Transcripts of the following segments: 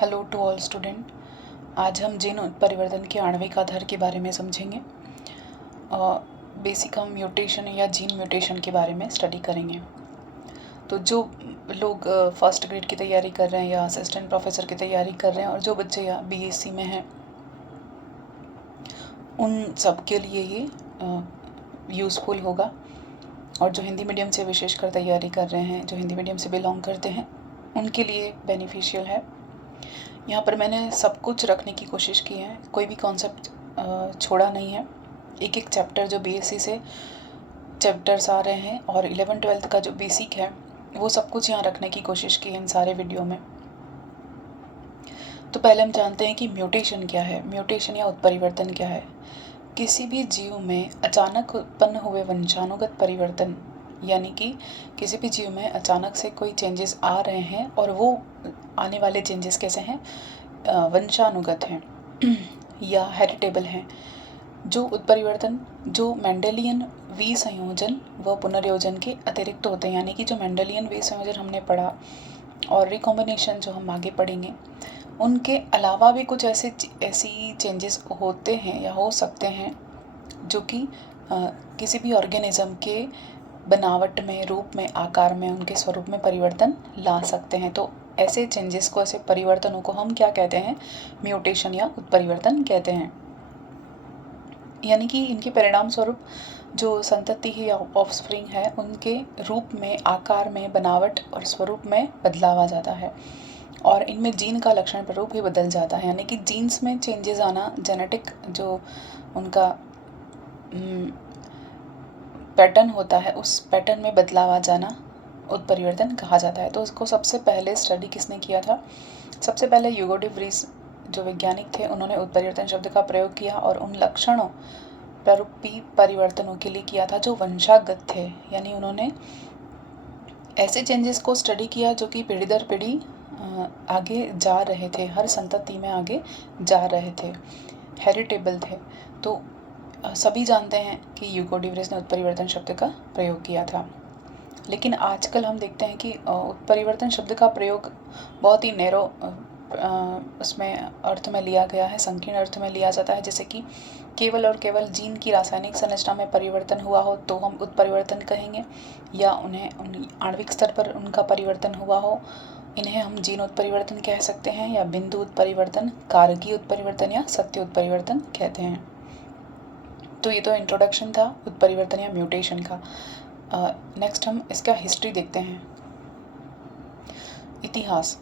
Hello to all student. आज हम gene उत्परिवर्तन के आणविक आधार के बारे में समझेंगे। बेसिक हम म्यूटेशन या जीन म्यूटेशन के बारे में स्टडी करेंगे। तो जो लोग फर्स्ट ग्रेड की तैयारी कर रहे हैं या असिस्टेंट प्रोफेसर की तैयारी कर रहे हैं और जो बच्चे या बीएससी में हैं, उन सब के लिए ये यूज़फुल होगा। और जो हिंदी मीडियम से विशेषकर तैयारी कर रहे हैं, जो हिंदी मीडियम से बिलोंग करते हैं, उनके लिए बेनिफिशियल है। यहाँ पर मैंने सब कुछ रखने की कोशिश की है, कोई भी कॉन्सेप्ट छोड़ा नहीं है। एक एक चैप्टर जो बीएससी से चैप्टर्स आ रहे हैं और 11th-12th का जो बेसिक है वो सब कुछ यहाँ रखने की कोशिश की है इन सारे वीडियो में। तो पहले हम जानते हैं कि म्यूटेशन क्या है। म्यूटेशन या उत्परिवर्तन क्या है। किसी भी जीव में अचानक उत्पन्न हुए वंशानुगत परिवर्तन, यानी कि किसी भी जीव में अचानक से कोई चेंजेस आ रहे हैं और वो आने वाले चेंजेस कैसे हैं, वंशानुगत हैं या हेरिटेबल हैं। जो उत्परिवर्तन जो मेंडेलियन विसंयोजन व पुनर्योजन के अतिरिक्त होते हैं, यानी कि जो मेंडेलियन विसंयोजन हमने पढ़ा और रिकॉम्बिनेशन जो हम आगे पढ़ेंगे, उनके अलावा भी कुछ ऐसी चेंजेस होते हैं या हो सकते हैं जो कि किसी भी ऑर्गेनिज्म के बनावट में, रूप में, आकार में, उनके स्वरूप में परिवर्तन ला सकते हैं। तो ऐसे चेंजेस को, ऐसे परिवर्तनों को हम क्या कहते हैं? म्यूटेशन या उत्परिवर्तन कहते हैं। यानी कि इनके परिणाम स्वरूप जो संतति है या ऑफस्प्रिंग है, उनके रूप में, आकार में, बनावट और स्वरूप में बदलाव आ जाता है और इनमें जीन का लक्षण प्ररूप भी बदल जाता है। यानी कि जीन्स में चेंजेस आना, जेनेटिक जो उनका पैटर्न होता है, उस पैटर्न में बदलाव आ जाना उत्परिवर्तन कहा जाता है। तो उसको सबसे पहले स्टडी किसने किया था? सबसे पहले ह्यूगो डी व्रीज जो वैज्ञानिक थे, उन्होंने उत्परिवर्तन शब्द का प्रयोग किया और उन लक्षणों प्ररूपी परिवर्तनों के लिए किया था जो वंशागत थे। यानी उन्होंने ऐसे चेंजेस को स्टडी किया जो कि पीढ़ी दर पीढ़ी आगे जा रहे थे, हर संतति में आगे जा रहे थे, हेरिटेबल थे। तो सभी जानते हैं कि ह्यूगो डी व्रीज ने उत्परिवर्तन शब्द का प्रयोग किया था। लेकिन आजकल हम देखते हैं कि उत्परिवर्तन शब्द का प्रयोग बहुत ही नैरो उसमें अर्थ में लिया गया है, संकीर्ण अर्थ में लिया जाता है। जैसे कि केवल और केवल जीन की रासायनिक संरचना में परिवर्तन हुआ हो तो हम उत्परिवर्तन कहेंगे, या उन्हें आणविक स्तर पर उनका परिवर्तन हुआ हो, इन्हें हम जीन उत्परिवर्तन कह सकते हैं, या बिंदु उत्परिवर्तन, कारकीय उत्परिवर्तन या सत्य उत्परिवर्तन कहते हैं। तो ये तो इंट्रोडक्शन था उत्परिवर्तन या म्यूटेशन का। नेक्स्ट हम इसका हिस्ट्री देखते हैं। इतिहास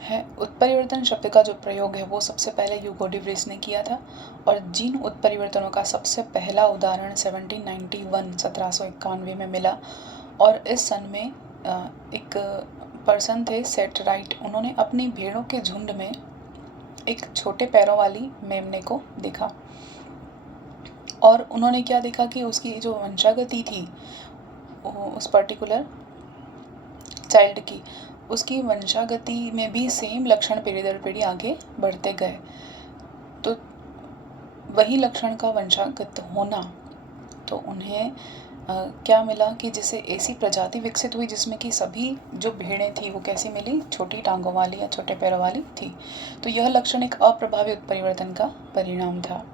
है। उत्परिवर्तन शब्द का जो प्रयोग है वो सबसे पहले ह्यूगो डी व्रीज ने किया था और जीन उत्परिवर्तनों का सबसे पहला उदाहरण 1791 में मिला। और इस सन में एक पर्सन थे, सेट राइट। उन्होंने अपनी भेड़ों के झुंड में एक छोटे पैरों वाली मेमने को देखा और उन्होंने क्या देखा कि उसकी जो वंशागति थी उस पर्टिकुलर चाइल्ड की, उसकी वंशागति में भी सेम लक्षण पीढ़ी दर पीढ़ी आगे बढ़ते गए। तो वही लक्षण का वंशागत होना, तो उन्हें क्या मिला कि जैसे ऐसी प्रजाति विकसित हुई जिसमें कि सभी जो भेड़ें थी वो कैसी मिली? छोटी टांगों वाली या छोटे पैरों वाली थी। तो यह लक्षण एक अप्रभावी उत्परिवर्तन का परिणाम था।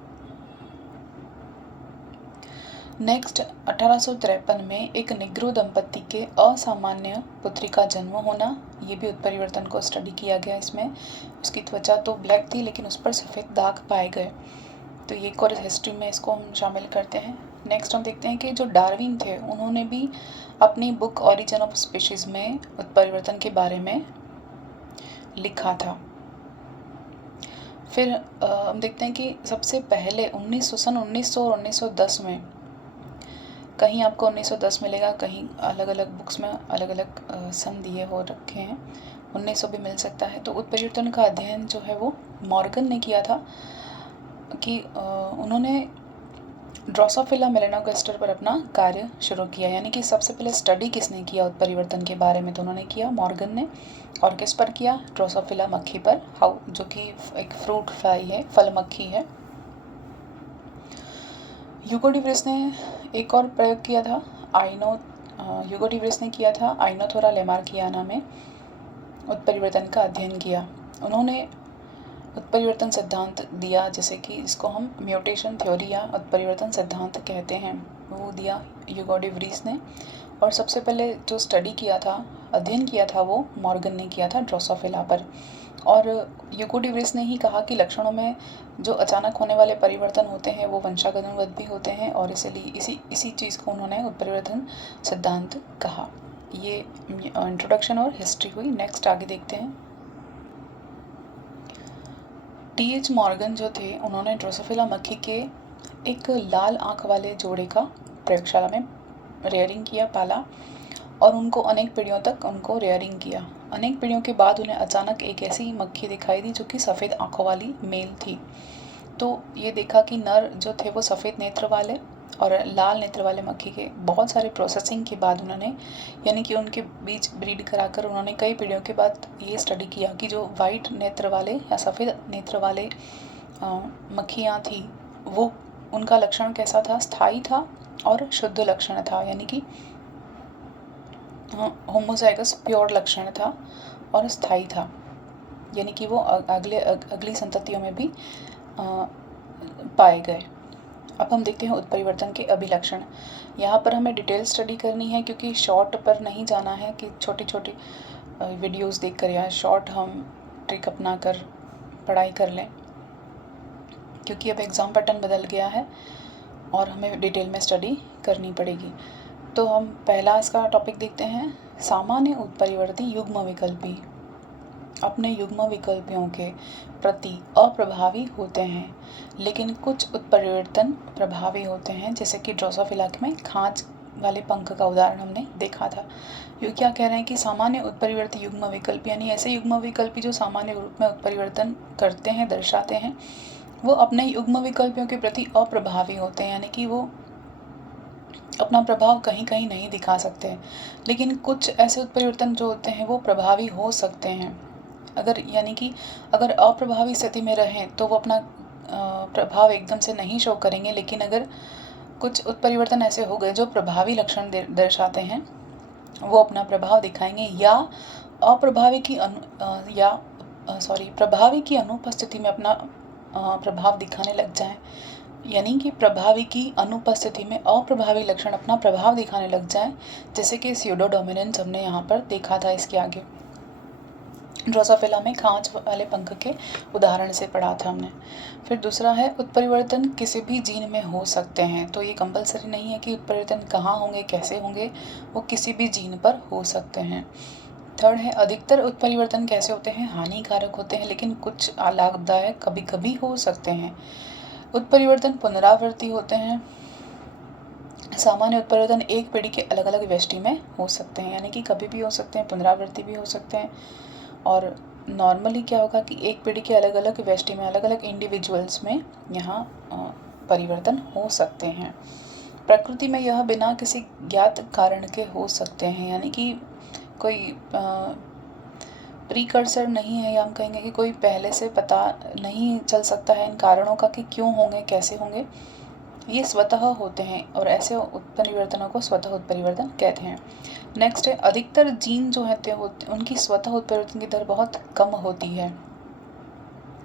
नेक्स्ट 1853 में एक निग्रो दंपत्ति के असामान्य पुत्री का जन्म होना, ये भी उत्परिवर्तन को स्टडी किया गया। इसमें उसकी त्वचा तो ब्लैक थी लेकिन उस पर सफ़ेद दाग पाए गए। तो ये एक और हिस्ट्री में इसको हम शामिल करते हैं। नेक्स्ट हम देखते हैं कि जो डार्विन थे, उन्होंने भी अपनी बुक ऑरिजिन ऑफ स्पीशीज़ में उत्परिवर्तन के बारे में लिखा था। फिर हम देखते हैं कि सबसे पहले 1900 और 1910 में, कहीं आपको 1910 मिलेगा, कहीं अलग अलग बुक्स में अलग अलग सन दिए हो रखे हैं, 1900 भी मिल सकता है। तो उत्परिवर्तन का अध्ययन जो है वो मॉर्गन ने किया था कि उन्होंने ड्रोसोफिला मेलानोगास्टर पर अपना कार्य शुरू किया। यानी कि सबसे पहले स्टडी किसने किया उत्परिवर्तन के बारे में? तो उन्होंने किया मॉर्गन ने। और किस पर किया? ड्रोसोफिला मक्खी पर, जो कि एक फ्रूट फ्लाई है, फल मक्खी है। ह्यूगो डी व्रीज ने एक और प्रयोग किया था, ह्यूगो डी ने किया था, आइनोथोरा लेमार्कियाना में उत्परिवर्तन का अध्ययन किया। उन्होंने उत्परिवर्तन सिद्धांत दिया, जैसे कि इसको हम म्यूटेशन थ्योरी या उत्परिवर्तन सिद्धांत कहते हैं, वो दिया ह्यूगो डी ने। और सबसे पहले जो स्टडी किया था, अध्ययन किया था, वो मॉर्गन ने किया था ड्रोसोफिला पर। और ह्यूगो डी ने ही कहा कि लक्षणों में जो अचानक होने वाले परिवर्तन होते हैं वो वंशानुगत भी होते हैं, और इसलिए इसी चीज़ को उन्होंने उत्परिवर्तन सिद्धांत कहा। ये इंट्रोडक्शन और हिस्ट्री हुई। नेक्स्ट आगे देखते हैं। टी.एच. मॉर्गन जो थे, उन्होंने ड्रोसोफिला मक्खी के एक लाल आँख वाले जोड़े का प्रयोगशाला में रेयरिंग किया, पाला, और उनको अनेक पीढ़ियों तक उनको रेयरिंग किया। अनेक पीढ़ियों के बाद उन्हें अचानक एक ऐसी मक्खी दिखाई दी जो कि सफ़ेद आँखों वाली मेल थी। तो ये देखा कि नर जो थे वो सफ़ेद नेत्र वाले और लाल नेत्र वाले मक्खी के बहुत सारे प्रोसेसिंग के बाद उन्होंने, यानी कि उनके बीच ब्रीड कराकर उन्होंने कई पीढ़ियों के बाद ये स्टडी किया कि जो वाइट नेत्र वाले या सफ़ेद नेत्र वाले मक्खियाँ थी, वो उनका लक्षण कैसा था, स्थायी था और शुद्ध लक्षण था, यानी कि होमोजाइगस प्योर लक्षण था और स्थायी था, यानी कि वो अगली संततियों में भी पाए गए। अब हम देखते हैं उत्परिवर्तन के अभिलक्षण। यहाँ पर हमें डिटेल स्टडी करनी है, क्योंकि शॉर्ट पर नहीं जाना है कि छोटी छोटी वीडियोस देखकर या शॉर्ट हम ट्रिक अपना कर पढ़ाई कर लें, क्योंकि अब एग्ज़ाम पैटर्न बदल गया है और हमें डिटेल में स्टडी करनी पड़ेगी। तो हम पहला इसका टॉपिक देखते हैं। सामान्य उत्परिवर्ती युग्म विकल्पी अपने युग्म विकल्पियों के प्रति अप्रभावी होते हैं, लेकिन कुछ उत्परिवर्तन प्रभावी होते हैं, जैसे कि ड्रोसोफिला में खांच वाले पंख का उदाहरण हमने देखा था। ये क्या कह रहे हैं कि सामान्य उत्परिवर्ती युग्म विकल्प, यानी ऐसे युग्म विकल्पी जो सामान्य रूप में उत्परिवर्तन करते हैं, दर्शाते हैं, वो अपने युग्म विकल्पियों के प्रति अप्रभावी होते हैं, यानी कि वो अपना प्रभाव कहीं कहीं नहीं दिखा सकते। लेकिन कुछ ऐसे उत्परिवर्तन जो होते हैं वो प्रभावी हो सकते हैं। यानी कि अगर अप्रभावी स्थिति में रहें तो वो अपना प्रभाव एकदम से नहीं शो करेंगे, लेकिन अगर कुछ उत्परिवर्तन ऐसे हो गए जो प्रभावी लक्षण दर्शाते हैं, वो अपना प्रभाव दिखाएंगे, या प्रभावी की अनुपस्थिति में अपना प्रभाव दिखाने लग जाएं, यानी कि प्रभावी की अनुपस्थिति में अप्रभावी लक्षण अपना प्रभाव दिखाने लग जाएं, जैसे कि स्यूडो डोमिनेंस हमने यहाँ पर देखा था इसके आगे ड्रोसोफिला में खांच वाले पंख के उदाहरण से पढ़ा था हमने। फिर दूसरा है उत्परिवर्तन किसी भी जीन में हो सकते हैं। तो ये कंपलसरी नहीं है कि उत्परिवर्तन कहाँ होंगे, कैसे होंगे, वो किसी भी जीन पर हो सकते हैं। थर्ड है अधिकतर उत्परिवर्तन कैसे होते हैं, हानिकारक होते हैं, लेकिन कुछ लाभदायक कभी कभी हो सकते हैं। उत्परिवर्तन पुनरावृत्ति होते हैं। सामान्य उत्परिवर्तन एक पीढ़ी के अलग अलग व्यष्टि में हो सकते हैं, यानी कि कभी भी हो सकते हैं, पुनरावृत्ति भी हो सकते हैं। और नॉर्मली क्या होगा कि एक पीढ़ी के अलग अलग व्यष्टि में, अलग अलग इंडिविजुअल्स में यहाँ परिवर्तन हो सकते हैं। प्रकृति में यह बिना किसी ज्ञात कारण के हो सकते हैं, यानी कि कोई प्रीकर्सर नहीं है, या हम कहेंगे कि कोई पहले से पता नहीं चल सकता है इन कारणों का कि क्यों होंगे, कैसे होंगे। ये स्वतः होते हैं और ऐसे उत्परिवर्तनों को स्वतः उत्परिवर्तन कहते हैं। नेक्स्ट है अधिकतर जीन जो है उनकी स्वतः उत्परिवर्तन की दर बहुत कम होती है,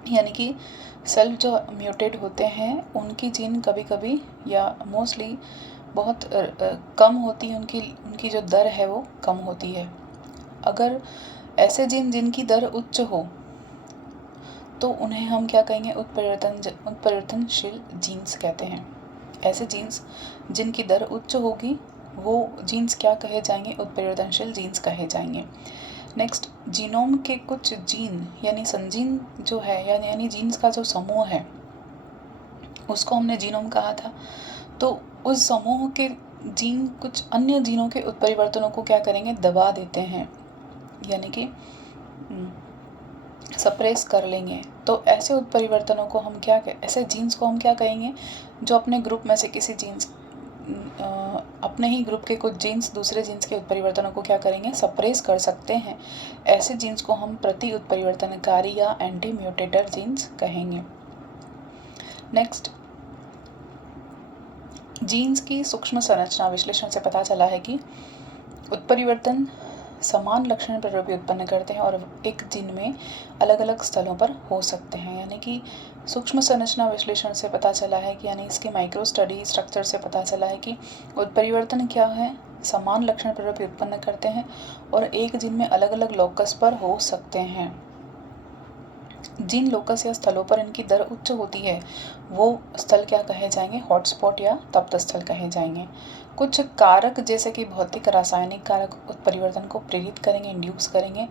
यानी कि सेल्फ जो म्यूटेट होते हैं उनकी जीन कभी कभी या मोस्टली बहुत कम होती है, उनकी जो दर है वो कम होती है। अगर ऐसे जीन जिनकी दर उच्च हो तो उन्हें हम क्या कहेंगे, उत्परिवर्तनशील जीन्स कहते हैं। ऐसे जीन्स जिनकी दर उच्च होगी वो जीन्स क्या कहे जाएंगे, उत्परिवर्तनशील जीन्स कहे जाएंगे। नेक्स्ट जीनोम के कुछ जीन यानी संजीन जो है, यानी जीन्स का जो समूह है उसको हमने जीनोम कहा था। तो उस समूह के जीन कुछ अन्य जीनों के उत्परिवर्तनों को क्या करेंगे, दबा देते हैं, यानी कि सप्रेस कर लेंगे। तो ऐसे उत्परिवर्तनों को हम ऐसे जीन्स को हम क्या कहेंगे, जो अपने ग्रुप में से किसी जीन्स अपने ही ग्रुप के कुछ जीन्स दूसरे जीन्स के उत्परिवर्तनों को क्या करेंगे, सप्रेस कर सकते हैं। ऐसे जीन्स को हम प्रति उत्परिवर्तनकारी या एंटी म्यूटेटर जीन्स कहेंगे। नेक्स्ट जीन्स की सूक्ष्म संरचना विश्लेषण से पता चला है कि उत्परिवर्तन समान लक्षण प्ररूपी उत्पन्न करते हैं और एक जीन में अलग अलग स्थलों पर हो सकते हैं। यानी कि सूक्ष्म संरचना विश्लेषण से पता चला है कि यानी इसकी माइक्रो स्टडी स्ट्रक्चर से पता चला है कि उत्परिवर्तन क्या है, समान लक्षण प्ररूपी उत्पन्न करते हैं और एक जीन में अलग अलग लोकस पर हो सकते हैं। जिन लोकस या स्थलों पर इनकी दर उच्च होती है वो स्थल क्या कहे जाएंगे, हॉटस्पॉट या तप्त स्थल कहे जाएंगे। कुछ कारक जैसे कि भौतिक रासायनिक कारक उत्परिवर्तन को प्रेरित करेंगे, इंड्यूस करेंगे,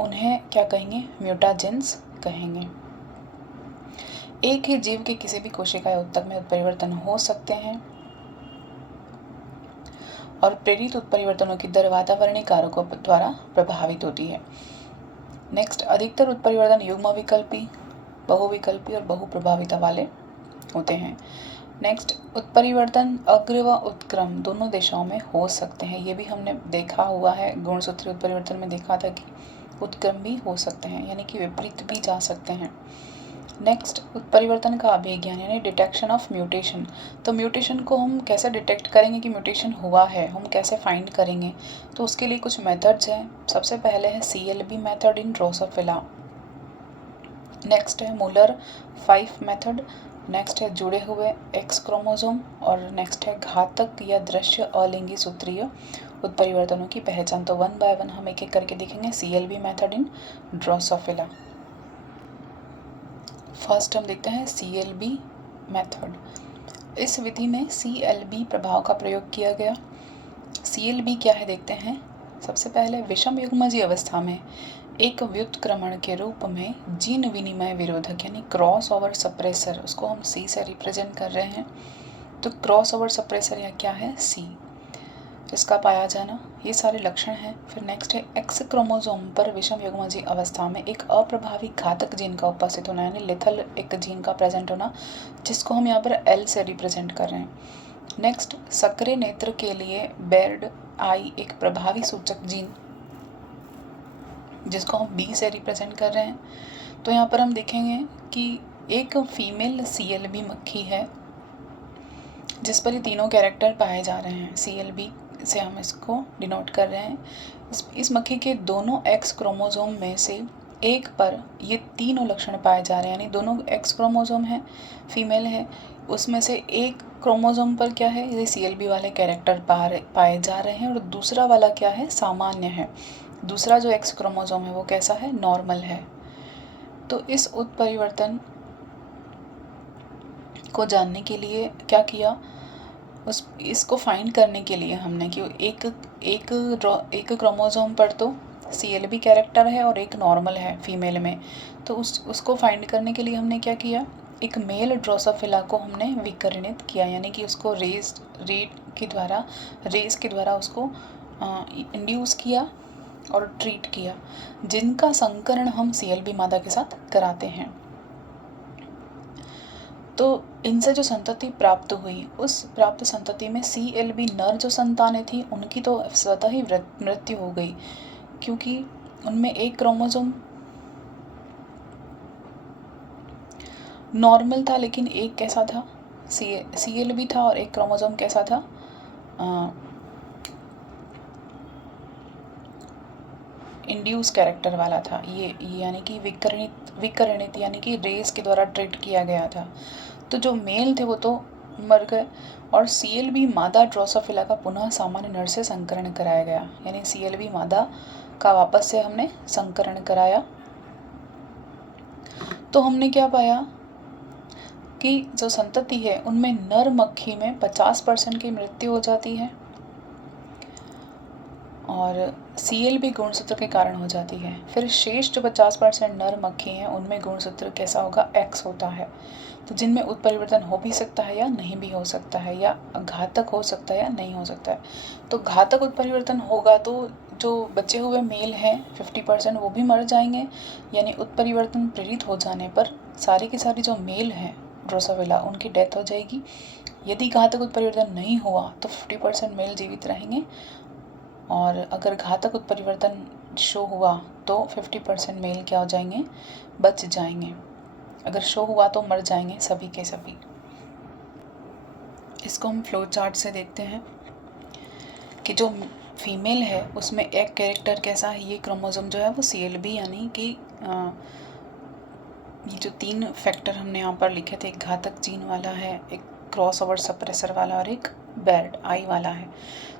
उन्हें क्या कहेंगे, म्यूटाजेंस कहेंगे। एक ही जीव के किसी भी कोशिका या ऊतक में उत्परिवर्तन हो सकते हैं और प्रेरित उत्परिवर्तनों की दर वातावरणीय कारकों द्वारा प्रभावित होती है। नेक्स्ट, अधिकतर उत्परिवर्तन युग्म विकल्पी, बहुविकल्पी और बहुप्रभाविता वाले होते हैं। नेक्स्ट, उत्परिवर्तन अग्र व उत्क्रम दोनों दिशाओं में हो सकते हैं। ये भी हमने देखा हुआ है, गुणसूत्रीय उत्परिवर्तन में देखा था कि उत्क्रम भी हो सकते हैं, यानी कि विपरीत भी जा सकते हैं। नेक्स्ट, उत्परिवर्तन का अभिज्ञान यानी डिटेक्शन ऑफ म्यूटेशन। तो म्यूटेशन को हम कैसे डिटेक्ट करेंगे कि म्यूटेशन हुआ है, हम कैसे फाइंड करेंगे, तो उसके लिए कुछ मेथड्स हैं। सबसे पहले है CLB method in Drosophila. Next है मुलर 5 मेथड। नेक्स्ट है जुड़े हुए X क्रोमोसोम और नेक्स्ट है घातक या दृश्य अलिंगी सूत्रीय उत्परिवर्तनों की पहचान। तो 1 बाय 1 हम एक एक करके देखेंगे। CLB method in Drosophila. First हम देखते हैं CLB मेथड। इस विधि में CLB प्रभाव का प्रयोग किया गया। CLB क्या है देखते हैं। सबसे पहले विषम युग्मजीय अवस्था में एक व्युत्क्रमण के रूप में जीन विनिमय विरोधक यानी क्रॉस ओवर सप्रेसर, उसको हम C से रिप्रेजेंट कर रहे हैं। तो क्रॉस ओवर सप्रेसर या क्या है, C, इसका पाया जाना, ये सारे लक्षण हैं। फिर नेक्स्ट है X क्रोमोसोम पर विषम युग्मजीय अवस्था में एक अप्रभावी घातक जीन का उपस्थित होना, यानी लेथल एक जीन का प्रेजेंट होना, जिसको हम यहाँ पर L से रिप्रेजेंट कर रहे हैं। नेक्स्ट, सक्रिय नेत्र के लिए बेयर्ड आई एक प्रभावी सूचक जीन, जिसको हम B से रिप्रेजेंट कर रहे हैं। तो यहाँ पर हम देखेंगे कि एक फीमेल CLB मक्खी है जिस पर ये तीनों कैरेक्टर पाए जा रहे हैं। CLB से हम इसको डिनोट कर रहे हैं। इस मक्खी के दोनों X क्रोमोसोम में से एक पर ये तीनों लक्षण पाए जा रहे हैं, यानी दोनों X क्रोमोसोम है, फीमेल है, उसमें से एक क्रोमोसोम पर क्या है, ये CLB वाले कैरेक्टर पाए जा रहे हैं और दूसरा वाला क्या है, सामान्य है। दूसरा जो X क्रोमोसोम है वो कैसा है, नॉर्मल है। तो इस उत्परिवर्तन को जानने के लिए क्या किया, इसको फाइंड करने के लिए हमने कि एक क्रोमोसोम पर तो CLB कैरेक्टर है और एक नॉर्मल है फीमेल में, तो उसको फाइंड करने के लिए हमने क्या किया, एक मेल ड्रोसोफिला को हमने विकर्णित किया, यानी कि उसको रेस के द्वारा उसको इंड्यूस किया और ट्रीट किया, जिनका संकरण हम CLB मादा के साथ कराते हैं। तो इनसे जो संतति प्राप्त हुई, उस प्राप्त संतति में CLB नर जो संतानें थी उनकी तो स्वतः ही मृत्यु हो गई, क्योंकि उनमें एक क्रोमोसोम नॉर्मल था लेकिन एक कैसा था, CLB था, और एक क्रोमोसोम कैसा था, इंड्यूस कैरेक्टर वाला था। ये यानी कि विकर्णित यानी कि रेस के द्वारा ट्रीट किया गया था। तो जो मेल थे वो तो मर गए और CLB मादा ड्रोसोफिला का पुनः सामान्य नर से संकरण कराया गया, यानी CLB मादा का वापस से हमने संकरण कराया। तो हमने क्या पाया कि जो संतति है उनमें नर मक्खी में 50% की मृत्यु हो जाती है और CLB गुणसूत्र के कारण हो जाती है। फिर शेष जो 50% नर मक्खी हैं उनमें गुणसूत्र कैसा होगा, X होता है। तो जिनमें उत्परिवर्तन हो भी सकता है या नहीं भी हो सकता है, या घातक हो सकता है या नहीं हो सकता है। तो घातक उत्परिवर्तन होगा तो जो बचे हुए मेल हैं 50% वो भी मर जाएंगे, यानी उत्परिवर्तन प्रेरित हो जाने पर सारी की सारी जो मेल हैं ड्रोसोफिला उनकी डेथ हो जाएगी। यदि घातक उत्परिवर्तन नहीं हुआ तो 50% मेल जीवित रहेंगे, और अगर घातक उत्परिवर्तन शो हुआ तो 50% मेल क्या हो जाएंगे, बच जाएंगे। अगर शो हुआ तो मर जाएंगे सभी के सभी। इसको हम फ्लो चार्ट से देखते हैं कि जो फीमेल है उसमें एक कैरेक्टर कैसा है, ये क्रोमोसोम जो है वो CLB यानी कि ये जो 3 फैक्टर हमने यहाँ पर लिखे थे, एक घातक जीन वाला है, एक क्रॉस ओवर सप्रेसर वाला और एक बैड आई वाला है।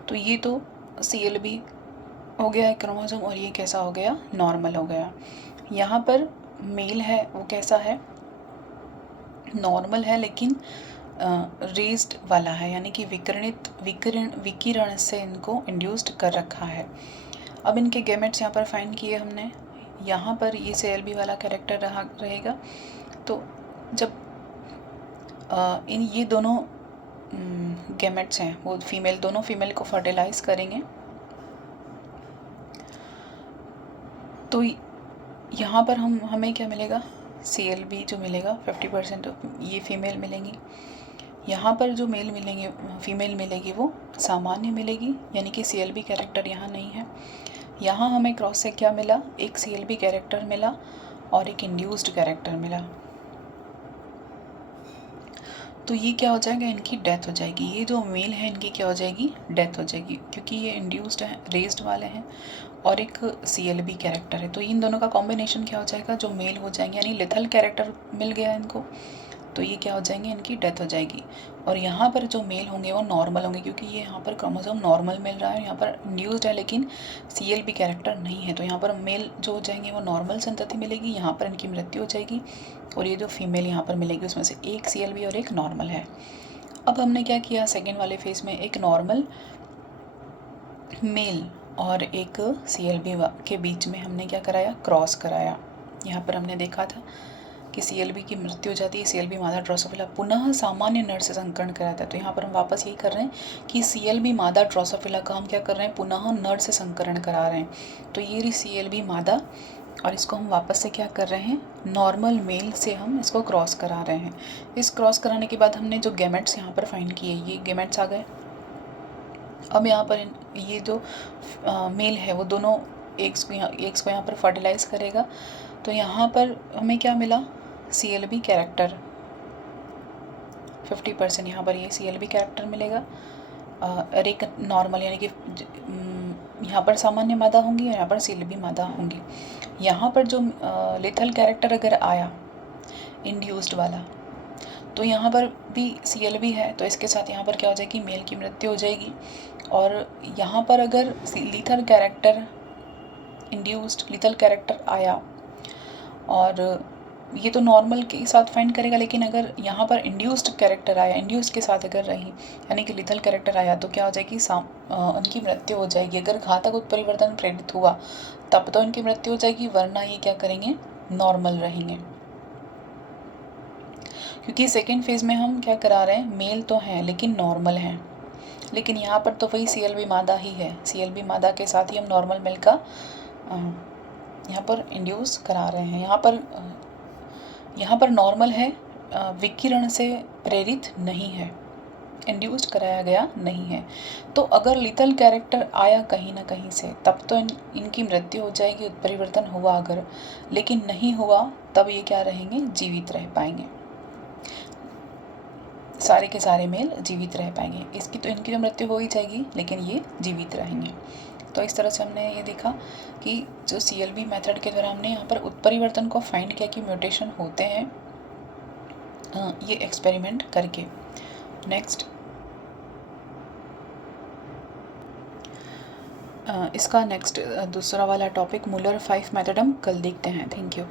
तो ये तो CLB हो गया है क्रोमोसोम, और ये कैसा हो गया, नॉर्मल हो गया। यहाँ पर मेल है वो कैसा है, नॉर्मल है लेकिन रेज्ड वाला है, यानी कि विकिरण से इनको इंड्यूस्ड कर रखा है। अब इनके गैमेट्स यहाँ पर फाइंड किए हमने। यहाँ पर ये CLB वाला कैरेक्टर रहेगा। तो जब इन ये दोनों गैमेट्स हैं वो फीमेल, दोनों फीमेल को फर्टिलाइज करेंगे, तो यहाँ पर हमें क्या मिलेगा, CLB जो मिलेगा 50% ये फीमेल मिलेंगी। यहाँ पर जो मेल मिलेंगे, फीमेल मिलेगी वो सामान्य मिलेगी, यानी कि CLB कैरेक्टर यहाँ नहीं है। यहाँ हमें क्रॉस से क्या मिला, एक CLB कैरेक्टर मिला और एक इंड्यूस्ड कैरेक्टर मिला। तो ये क्या हो जाएगा, इनकी डेथ हो जाएगी। ये जो मेल है इनकी क्या हो जाएगी, डेथ हो जाएगी, क्योंकि ये इंड्यूस्ड है, रेज्ड वाले हैं, और एक CLB कैरेक्टर है। तो इन दोनों का कॉम्बिनेशन क्या हो जाएगा, जो मेल हो जाएंगे, यानी लिथल कैरेक्टर मिल गया इनको, तो ये क्या हो जाएंगे, इनकी डेथ हो जाएगी। और यहाँ पर जो मेल होंगे वो नॉर्मल होंगे, क्योंकि ये यहाँ पर क्रोमोसोम नॉर्मल मिल रहा है, यहाँ पर इंड्यूस्ड है लेकिन CLB कैरेक्टर नहीं है। तो यहाँ पर मेल जो हो जाएंगे वो नॉर्मल संतति मिलेगी, यहाँ पर इनकी मृत्यु हो जाएगी, और ये जो फीमेल यहाँ पर मिलेगी उसमें से एक CLB और एक नॉर्मल है। अब हमने क्या किया, सेकेंड वाले फेज में एक नॉर्मल मेल और एक CLB के बीच में हमने क्या कराया, क्रॉस कराया। यहाँ पर हमने देखा था कि CLB की मृत्यु हो जाती है, CLB मादा ड्रोसोफिला पुनः सामान्य नर से संकरण कराता है। तो यहाँ पर हम वापस यही कर रहे हैं कि CLB मादा ड्रोसोफिला का हम क्या कर रहे हैं, पुनः नर से संकरण करा रहे हैं। तो ये रही CLB मादा, और इसको हम वापस से क्या कर रहे हैं, नॉर्मल मेल से हम इसको क्रॉस करा रहे हैं। इस क्रॉस कराने के बाद हमने जो गैमेट्स यहाँ पर फाइंड किए, ये गैमेट्स आ गए। अब यहाँ पर ये जो मेल है वो दोनों एग्स को यहाँ पर फर्टिलाइज करेगा। तो यहाँ पर हमें क्या मिला, CLB कैरेक्टर 50%, यहाँ पर ये CLB कैरेक्टर मिलेगा, और एक नॉर्मल, यानी कि यहाँ पर सामान्य मादा होंगी और यहाँ पर CLB मादा होंगी। यहाँ पर जो लिथल कैरेक्टर अगर आया इंड्यूस्ड वाला, तो यहाँ पर भी CLB है, तो इसके साथ यहाँ पर क्या हो जाएगी, मेल की मृत्यु हो जाएगी। और यहाँ पर अगर lethal character, induced lethal character आया, और ये तो नॉर्मल के साथ फाइंड करेगा, लेकिन अगर यहाँ पर इंड्यूस्ड कैरेक्टर आया, इंड्यूस्ड के साथ अगर रही, यानी कि लिथल कैरेक्टर आया, तो क्या हो जाएगी, उनकी मृत्यु हो जाएगी। अगर घातक उत्परिवर्तन प्रेरित हुआ तब तो इनकी मृत्यु हो जाएगी, वरना ये क्या करेंगे, नॉर्मल रहेंगे। क्योंकि सेकेंड फेज में हम क्या करा रहे हैं, मेल तो हैं लेकिन नॉर्मल हैं, लेकिन यहाँ पर तो वही CLB मादा ही है, CLB मादा के साथ ही हम नॉर्मल मेल का यहाँ पर इंड्यूस करा रहे हैं। यहाँ पर नॉर्मल है, विकिरण से प्रेरित नहीं है, इंड्यूस्ड कराया गया नहीं है। तो अगर लिथल कैरेक्टर आया कहीं ना कहीं से, तब तो इनकी मृत्यु हो जाएगी, उत्परिवर्तन हुआ अगर, लेकिन नहीं हुआ तब ये क्या रहेंगे, जीवित रह पाएंगे, सारे के सारे मेल जीवित रह पाएंगे। इनकी तो मृत्यु हो ही जाएगी, लेकिन ये जीवित रहेंगे। तो इस तरह से हमने ये देखा कि जो CLB मेथड के द्वारा हमने यहाँ पर उत्परिवर्तन को फाइंड किया कि म्यूटेशन होते हैं, ये एक्सपेरिमेंट करके। नेक्स्ट इसका दूसरा वाला टॉपिक मुलर 5 मेथड हम कल देखते हैं। Thank you.